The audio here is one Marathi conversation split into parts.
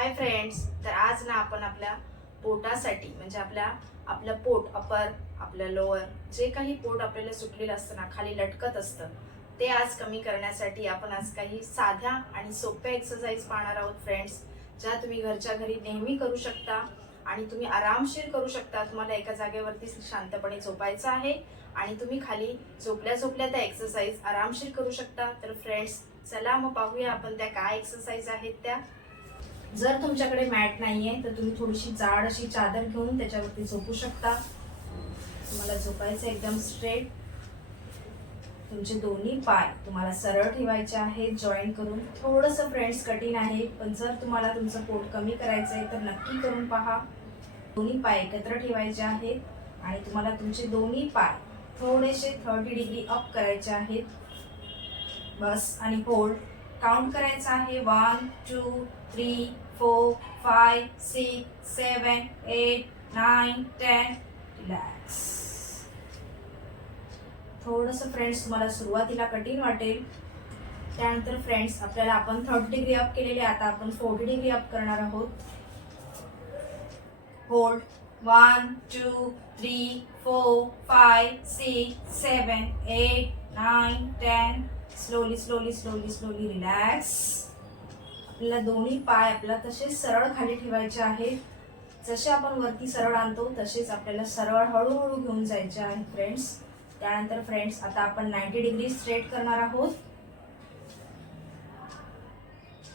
हाय फ्रेंड्स तर आज ना आपण आपल्या पोटासाठी म्हणजे आपल्या आपलं पोट अपर आपलं लोअर जे काही पोट आपल्याला सुटलेलं असतं ना खाली लटकत असतं ते आज कमी करण्यासाठी आपण आज काही साध्या आणि सोप्या एक्सरसाइज पाहणार आहोत फ्रेंड्स ज्या तुम्ही घरच्या घरी नेहमी करू शकता आणि तुम्ही आरामशीर करू शकता. तुम्हाला एका जागेवरती शांतपणे झोपायचं आहे आणि तुम्ही खाली झोपल्या झोपल्या त्या एक्सरसाइज आरामशीर करू शकता. तर फ्रेंड्स चला मग पाहूया आपण त्या काय एक्सरसाइज आहेत त्या. जर तुमच्याकडे मॅट नाही आहे तर तुम्ही थोडीशी जाड अशी चादर घेऊन त्याच्यावरती झोपू शकता. तुम्हाला झोपायचं एकदम स्ट्रेट तुमचे दोन्ही पाय तुम्हाला सरळ ठेवायचे आहेत जॉईन करून. थोडंसं फ्रेंड्स कठीण आहे पण जर तुम्हाला तुमचं पोट कमी करायचं आहे तर नक्की करून पहा. दोन्ही पाय एकत्र ठेवायचे आहेत आणि तुम्हाला तुमचे दोन्ही पाय थोडेसे थर्टी डिग्री अप करायचे आहेत. बस आणि होल्ड काउंट करायचं आहे. One two three four five six seven eight nine ten relax थोडंसं फ्रेंड्स तुम्हाला सुरुवातीला कठीण वाटेल. त्यानंतर फ्रेंड्स आपल्याला आपण थर्टी डिग्री अप केलेले आता आपण फोर्टी डिग्री अप करणार आहोत. Hold one two three four five six seven eight nine ten slowly slowly slowly slowly relax आपल्याला दोन्ही पाय आपल्याला तसेच सरळ खाली ठेवायचे आहेत. जसे आपण वरती सरळ आणतो तसेच आपल्याला सरळ हळूहळू घेऊन जायचे आहे फ्रेंड्स त्यानंतर फ्रेंड्स आता आपण नाईन्टी डिग्री स्ट्रेट करणार आहोत.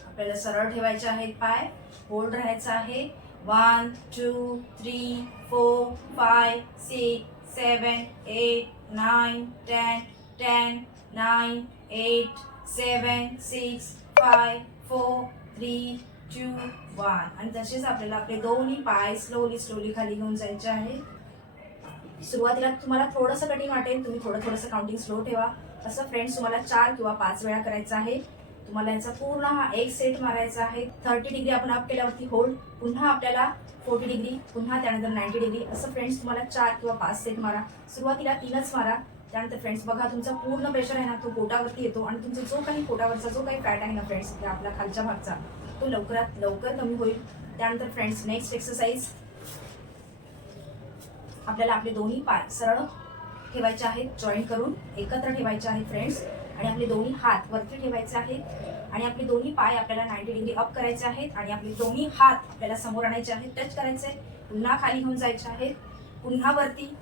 आपल्याला सरळ ठेवायचे आहेत पाय. होल्ड राहायचं आहे. One two three four five six seven eight nine ten ten nine eight seven six five four three two one. आणि तसेच आपल्याला आपले दोन्ही पाय स्लोली स्लोली खाली घेऊन जायचे आहे. सुरुवातीला तुम्हाला थोडंसं कठीण वाटेल तुम्ही थोडं थोडंसं काउंटिंग स्लो ठेवा. असं फ्रेंड्स तुम्हाला चार किंवा पाच वेळा करायचं आहे. तुम्हाला याचा पूर्ण हा एक सेट मारायचा आहे. थर्टी डिग्री आपण अप केल्यावरती होल्ड पुन्हा आपल्याला फोर्टी डिग्री पुन्हा त्यानंतर नाईन्टी डिग्री असं फ्रेंड्स तुम्हाला चार किंवा पाच सेट मारा. सुरुवातीला तीनच मारा. त्यानंतर फ्रेंड्स बघा तुमचा पूर्ण प्रेशर आहे ना तो पोटावरती येतो आणि तुमचा जो काही पोटावरचा जो काही फॅट आहे ना फ्रेंड्स आपला खालच्या भागचा तो लवकरात लवकर कमी होईल. त्यानंतर फ्रेंड्स नेक्स्ट एक्सरसाइज आपल्याला आपले दोन्ही पाय सरळ ठेवायचे आहेत जॉईन करून एकत्र ठेवायचे आहेत फ्रेंड्स आणि आपले दोन्ही हात वरती ठेवायचे आहेत. आणि आपले दोन्ही पाय आपल्याला नाईन्टी डिग्री अप करायचे आहेत. आणि आपले दोन्ही हात आपल्याला समोर आणायचे आहेत टच करायचे पुन्हा खाली घेऊन जायचे आहेत. पुन्हा वरती.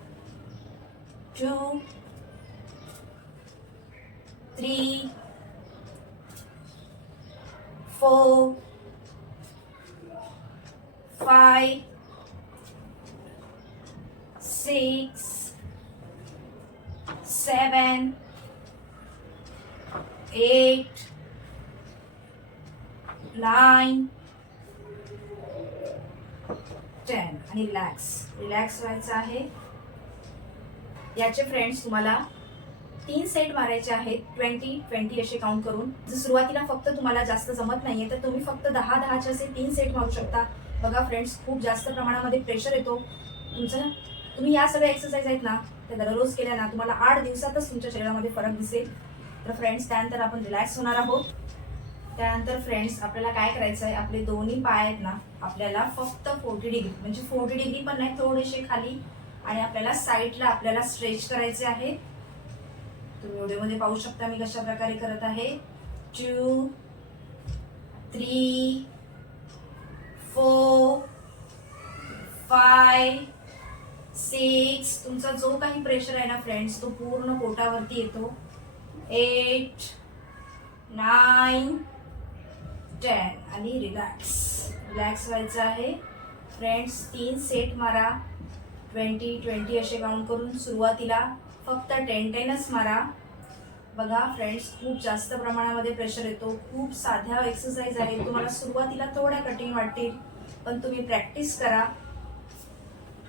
Two three, four, five, six, seven, eight, nine, ten आणि रिलॅक्स रिलॅक्स व्हायचं आहे. याचे फ्रेंड्स तुम्हाला तीन सेट मारायचे आहेत ट्वेंटी ट्वेंटी असे काउंट करून. जर सुरुवातीला फक्त तुम्हाला जास्त जमत नाहीये तर तुम्ही फक्त दहा दहाचे असे तीन सेट मारू शकता. बघा फ्रेंड्स खूप जास्त प्रमाणामध्ये प्रेशर येतो. तुमचं तुम्ही या सगळ्या एक्सरसाइज आहेत ना त्या दररोज केल्या ना तुम्हाला आठ दिवसातच तुमच्या शरीरामध्ये फरक दिसेल. तर फ्रेंड्स त्यानंतर आपण रिलॅक्स होणार आहोत. त्यानंतर फ्रेंड्स आपल्याला काय करायचं आहे आपले दोन्ही पाय आहेत ना आपल्याला फक्त फोर्टी डिग्री म्हणजे फोर्टी डिग्री पण नाही थोडेसे खाली. आणि आपल्याला साईडला आपल्याला स्ट्रेच करायचे आहे. तुम्ही व्हिडिओमध्ये पाहू शकता मी कशा प्रकारे करत आहे. Two three four five six तुमचा जो काही प्रेशर आहे ना फ्रेंड्स तो पूर्ण पोटावरती येतो. एट नाईन टेन आणि रिलॅक्स रिलॅक्स व्हायचं आहे. फ्रेंड्स तीन सेट मारा. ट्वेंटी ट्वेंटी असे काउंट करून सुरुवातीला फक्त टेन टेनच मारा. बघा फ्रेंड्स खूप जास्त प्रमाणामध्ये प्रेशर येतो. खूप साध्या एक्सरसाइज आहे तुम्हाला सुरुवातीला थोड्या कठीण वाटतील पण तुम्ही प्रॅक्टिस करा.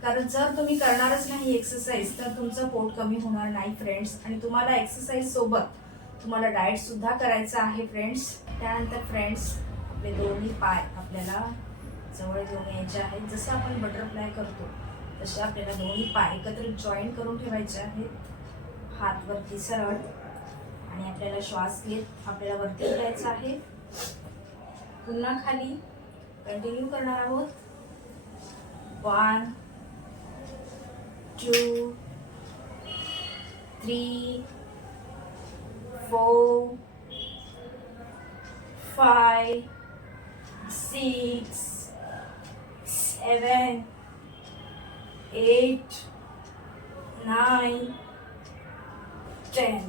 कारण जर तुम्ही करणारच नाही एक्सरसाइज तर तुमचं पोट कमी होणार नाही फ्रेंड्स आणि तुम्हाला एक्सरसाइज सोबत तुम्हाला डाएट सुद्धा करायचं आहे फ्रेंड्स त्यानंतर फ्रेंड्स आपले दोन्ही पाय आपल्याला जवळ घेऊन यायचे आहेत. जसं आपण बटरफ्लाय करतो तसे आपल्याला दोन्ही पाय एकत्र जॉईन करून ठेवायचे आहेत. हात वरती सरळ आणि आपल्याला श्वास घेत आपल्याला वरती घ्यायचा आहे. पुन्हा खाली कंटिन्यू करणार आहोत. One two three four five six seven eight nine ten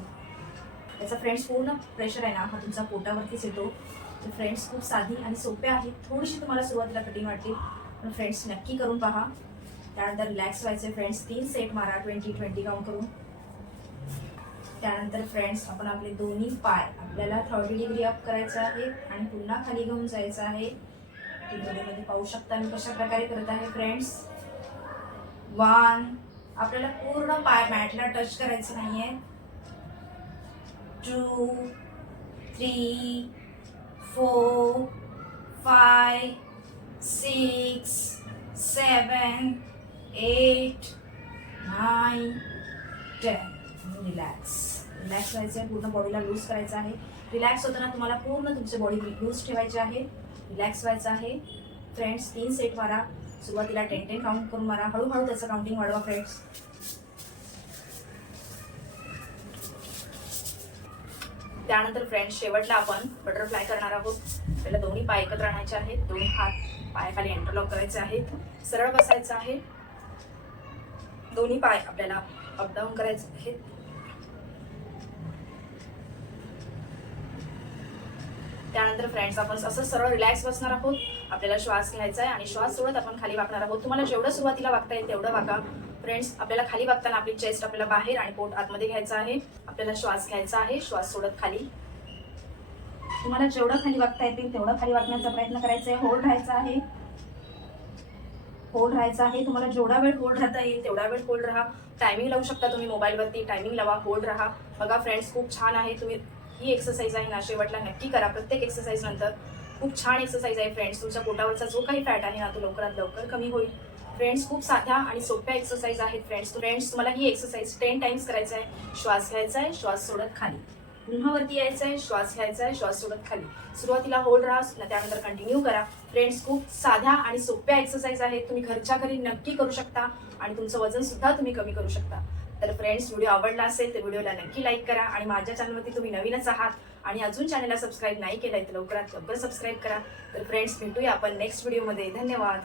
त्याचा फ्रेंड्स पूर्ण प्रेशर आहे ना हा तुमचा पोटावरतीच येतो. तर फ्रेंड्स खूप साधी आणि सोप्या आहेत थोडीशी तुम्हाला सुरुवातीला कठीण वाटतील पण फ्रेंड्स नक्की करून पहा. त्यानंतर रिलॅक्स व्हायचे फ्रेंड्स तीन सेट मारा ट्वेंटी ट्वेंटी काउंट करून. त्यानंतर फ्रेंड्स आपण आपले दोन्ही पाय आपल्याला थर्टी डिग्री अप करायचं आहे आणि पुन्हा खाली घेऊन जायचं आहे. तुम्ही व्हिडिओमध्ये पाहू शकता मी कशा प्रकारे करत आहे फ्रेंड्स वन. आपल्याला पूर्ण पाय मॅटला टच करायचं नाही आहे two three four five six seven eight nine ten relax relax व्हायचं आहे पूर्ण बॉडीला लूज करायचं आहे. रिलॅक्स होताना तुम्हाला पूर्ण तुमची बॉडी लूज ठेवायची आहे. रिलॅक्स व्हायचं आहे. फ्रेंड्स तीन सेट मारा. सुरुवातीला टेन टेन काउंट करून मारा. हळूहळू त्याचं काउंटिंग वाढवा फ्रेंड्स त्यानंतर फ्रेंड्स शेवटला आपण बटरफ्लाय करणार आहोत. त्याला दोन्ही पाय एकत्र आणायचे आहेत. दोन्ही हात पायाखाली एंटरलॉक करायचे आहेत. सरळ बसायचं आहे. दोन्ही पाय आपल्याला अपडाऊन करायचे आहेत. त्यानंतर फ्रेंड्स आपण असं सरळ रिलॅक्स बसणार आहोत. आपल्याला श्वास घ्यायचा आहे आणि श्वास सोडत आपण खाली वाकणार आहोत. तुम्हाला जेवढं सुरुवातीला वागता येईल तेवढं वागा. फ्रेंड्स आपल्याला खाली वागताना आपली चेस्ट आपल्याला बाहेर आणि पोट आतमध्ये घ्यायचं आहे. आपल्याला श्वास घ्यायचा आहे. श्वास सोडत खाली. तुम्हाला जेवढं खाली वागता येतील तेवढं खाली वागण्याचा प्रयत्न करायचा आहे. होल्ड राहायचा आहे. होल्ड राहायचा आहे. तुम्हाला जेवढा वेळ होल्ड राहता येईल तेवढा वेळ होल्ड राहा. टायमिंग लावू शकता तुम्ही मोबाईलवरती टायमिंग लावा. होल्ड राहा. बघा फ्रेंड्स खूप छान आहे. तुम्ही ही एक्सरसाइज आहे ना शेवटला नक्की करा. प्रत्येक एक्सरसाइज नंतर खूप छान एक्सरसाइज आहे फ्रेंड्स तुमच्या पोटावरचा जो काही फॅट आहे ना तो लवकरात लवकर कमी होईल. फ्रेंड्स खूप साध्या आणि सोप्या एक्सरसाइज आहेत फ्रेंड्स फ्रेंड्स तुम्हाला ही एक्सरसाइज टेन टाइम्स करायचं आहे श्वास घ्यायचा आहे श्वास सोडत खाली. पुन्हा वरती यायचं आहे श्वास घ्यायचा आहे श्वास सोडत खाली. सुरुवातीला होल्ड राहा त्यानंतर कंटिन्यू करा. फ्रेंड्स खूप साध्या आणि सोप्या एक्सरसाइज आहेत. तुम्ही घरच्या घरी नक्की करू शकता आणि तुमचं वजन सुद्धा तुम्ही कमी करू शकता. तर फ्रेंड्स व्हिडिओ आवडला असेल तर व्हिडिओला नक्की लाईक करा आणि माझ्या चॅनलवरती तुम्ही नवीनच आहात आणि अजून चॅनलला सबस्क्राईब नाही केलंय तर लवकरात लवकर सबस्क्राईब करा. तर फ्रेंड्स भेटूया आपण नेक्स्ट व्हिडिओमध्ये धन्यवाद.